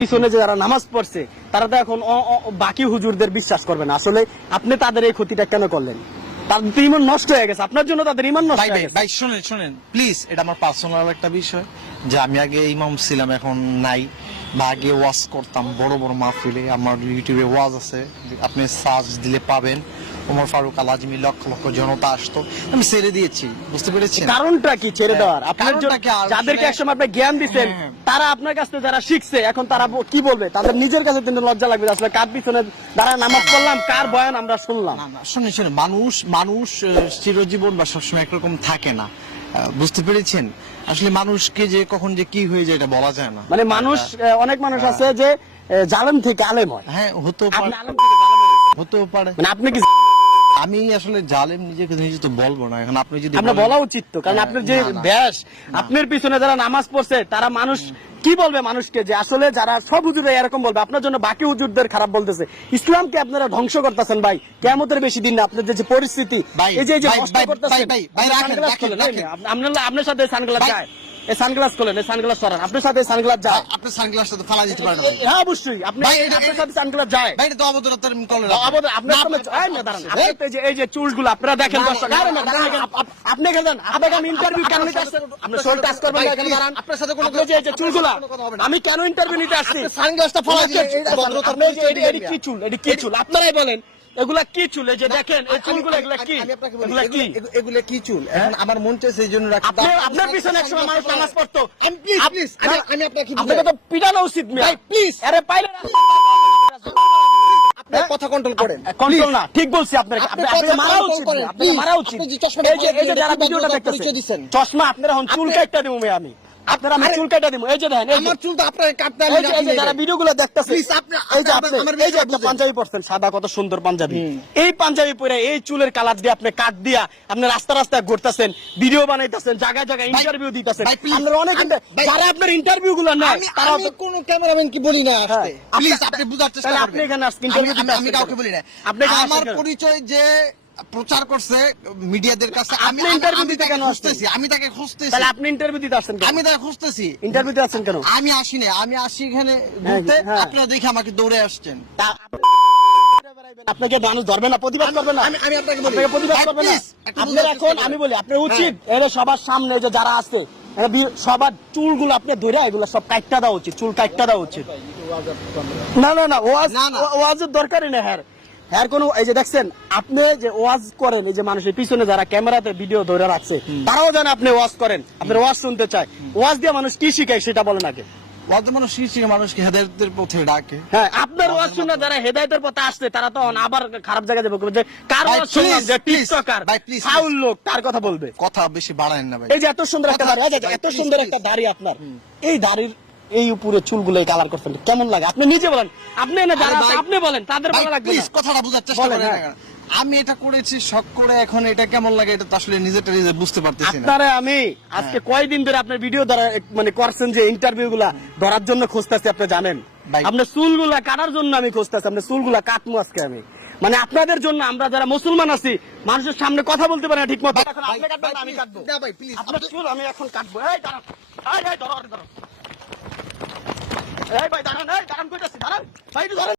পিছনে যে যারা নামাজ পড়ছে তারা তো এখন বাকি হুজুরদের বিশ্বাস করবে না। আসলে আপনি তাদের এই ক্ষতিটা কেন করলেন? তাদের তো ইমান নষ্ট হয়ে গেছে। আপনার জন্য তাদের ইমান নষ্ট হয়ে গেছে। ভাই শোনেন শোনেন। প্লিজ এটা আমার পার্সোনাল একটা বিষয় যে আমি আগে ইমাম ছিলাম এখন নাই। বা আগে ওয়াজ করতাম বড় বড় মাহফিলে। আমার ইউটিউবে ওয়াজ আছে আপনি সার্চ দিলে পাবেন। ওমর ফারুক আল আজমি লক্ষ লক্ষ জনতা আসতো। আমি ছেড়ে দিয়েছি বুঝতে পেরেছেন? কারণটা কি ছেড়ে দেওয়ার? আপনার জন্য যাদেরকে একসময় আপনি জ্ঞান দিচ্ছেন হ্যাঁ। তারা আপনার কাছ থেকে যারা শিখছে এখন তারা কি বলবে? তাদের নিজের কাছে কিন্তু লজ্জা লাগবে আসলে কার পিছনে যারা নামাজ পড়লাম কার বয়ান আমরা শুনলাম? শুনে শুনে মানুষ মানুষ চিরজীবন বা সবসময় একরকম থাকে না। বুঝতে পেরেছেন? আসলে মানুষকে যে কখন যে কি হয়ে যায় এটা বলা যায় না। মানে মানুষ অনেক মানুষ আছে যে জালেম থেকে আলেম হয়। হ্যাঁ হতেও আপনি পারে। আলেম থেকে জালেম হয়ে- হতেও পারে। মানে আপনি কি আমি আসলে জালেম নিজেকে নিজে তো বলব না। এখন আপনি যদি বলেন- বলা উচিত তো কারণ আপনার যে। ব্যাস আপনার পিছনে যারা নামাজ পড়ছে তারা মানুষ কি বলবে মানুষকে যে আসলে যারা সব হুজুরে এরকম বলবে? আপনার জন্য বাকি হুজুরদের খারাপ বলতেছে। ইসলামকে আপনারা ধ্বংস করতেছেন ভাই। কেমতের বেশি দিন না আপনার যে পরিস্থিতি এই যে আপনার সাথে সানগ্লাস যায়। এই সানগ্লাস খোলেন এই সানগ্লাস সরান। আপনার সাথে সানগ্লাস যায়। আপনি সানগ্লাসটা তো ফালা দিতে হ্যাঁ অবশ্যই। আপনি আপনার সাথে সানগ্লাস যায়। ভাই এটা তো আপনার সামনে এই না দাঁড়ান। আপনার এই যে এই যে চুলগুলো আপনারা দেখেন দর্শক আরে না, দাঁড়ান, আপনি আপনাকে আমি ইন্টারভিউ কেন নিতে আসছেন? আপনি শোল টাচ করবেন না, please, দাঁড়ান? আপনার সাথে কোনো যে এই যে চুলগুলা কোনো। আমি কেন ইন্টারভিউ নিতে আসছি? সানগ্লাসটা ফালা দিলে আপনি এটা ভদ্রতার যে পরিচয় এডি- দিলেন এডি না। কি চুল? এডি কি চুল? আপনারাই বলেন। এগুলা কি চুল? এই যে দেখেন এই চুলগুলো এগুলা কি? এগুলা কি? এগুলো- কি চুল? এখন আমার মন চাইছে এই জন্য রাখি। আপনার আপনার পিছনে একসময় মানুষ নামাজ পড়তো। আমি আপ- please, আমি- আপনাকে আপনাকে তো পিটানো উচিত ভাই, please। আরে পাইলে কথা কন্ট্রোল করেন। কন্ট্রোল না। ঠিক বলছি আপনাকে। আপনি আপনি মারা উচিত please। মারা উচিত। আপনি এই যে যারা ভিডিওটা চশমা আপনারা এখন চুল কাটটা দিব আমি। আপনারা আমি চুল কাটা দিব এই যে দেখেন আমার চুল তো আপনার কাটতে এই এই যে যারা ভিডিওগুলো দেখতেছে Please, আপনি- এই যে আপনি আপনি এই যে বিষয়টা পাঞ্জাবি পরছেন সাদা কত সুন্দর পাঞ্জাবি। এই পাঞ্জাবি পরে এই চুলের কালার দিয়ে আপনি কাট দিয়া আপনি রাস্তা রাস্তায় ঘুরতেছেন ভিডিও বানাইতেছেন জায়গায় জায়গায় ইন্টারভিউ দিতেছেন। আপনারা অনেক আমি- inter- যারা আপনার ইন্টারভিউ গুলো আমি তারা কোন ক্যামেরাম্যান কি বলি না। প্লিজ আপনি- বুঝার চেষ্টা এখানে আসছেন, আমি- কাউকে বলি না। আপনি আমার পরিচয় যে প্রচার করছে মিডিয়াদের কাছে। আমি আপনি আমি দিতে কেন আসছেন? খুঁজতেছি আমি তাকে খুঁজতেছি। তাহলে আপনি ইন্টারভিউ দিতে আসছেন কেন? আমি তাকে খুঁজতেছি। ইন্টারভিউ দিতে আসছেন কেন? আমি আসি না আমি আসি এখানে ঘুরতে। হ্যাঁ। আপনারা দেখে আমাকে দৌড়ে আসছেন। আপনাকে মানুষ ধরবে না প্রতিবাদ করবে না। আমি- আমি আপনাকে বলি। প্রতিবাদ করবে না। আপনার এখন আমি বলি আপনার উচিত। এর সবার সামনে যে যারা আছে সবার চুলগুলো আপনি ধরে এগুলো সব কাটটা দেওয়া উচিত চুল কাটটা দেওয়া উচিত। না না না ওয়াজ। ওয়াজের দরকারই না হ্যার হ্যার কোনো এই যে দেখছেন আপনি যে ওয়াজ করেন এই যে মানুষের পিছনে যারা ক্যামেরাতে ভিডিও ধরে রাখছে তারাও জানে আপনি ওয়াজ করেন আপনার ওয়াজ শুনতে চায়। ওয়াজ দিয়ে মানুষ কি শিখায় সেটা বলেন আগে। মানুষ মানুষকে হেদায়তের পথে ডাকে। হ্যাঁ আপনার ওয়াজ শুনে যারা হেদায়তের পথে আসছে তারা তো আবার খারাপ জায়গায় যাবে। যে কার ওয়াজ শুনলাম যে টিকটকার ফাউল লোক তার কথা বলবে। কথা বেশি বাড়ায় না ভাই। এই যে এত সুন্দর একটা দাড়ি এত সুন্দর একটা দাড়ি আপনার। এই দাড়ির এই উপরে চুলগুলো কালার করছেন। কেমন লাগে? আপনি নিজে বলেন। আপনি না যারা আছে, আপনি বলেন তাদের ভালো লাগবে না। কথাটা বোঝার চেষ্টা করেন। হ্যাঁ। আমি এটা করেছি শখ করে এখন এটা কেমন লাগে এটা তো আসলে নিজেটা নিজে বুঝতে পারতেছি না। আপনারা আমি আজকে কয়দিন ধরে আপনার ভিডিও দ্বারা মানে করছেন যে ইন্টারভিউ গুলা ধরার জন্য খুঁজতেছি আপনি জানেন? ভাই। আপনার চুলগুলা কাটার জন্য আমি খুঁজতেছি আপনার চুলগুলা কাটবো আজকে আমি। মানে আপনাদের জন্য আমরা যারা মুসলমান আছি মানুষের সামনে কথা বলতে পারে না ঠিক মতো এখন আপনি কাটবেন আমি কাটবো। না ভাই, please, আপনার চুল আমি এখন কাটবো। এই এই এই ধরো ধরো। এই ভাই দাঁড়ান এই দাঁড়ান কইতাছি দাঁড়ান। ভাই একটু ধরেন।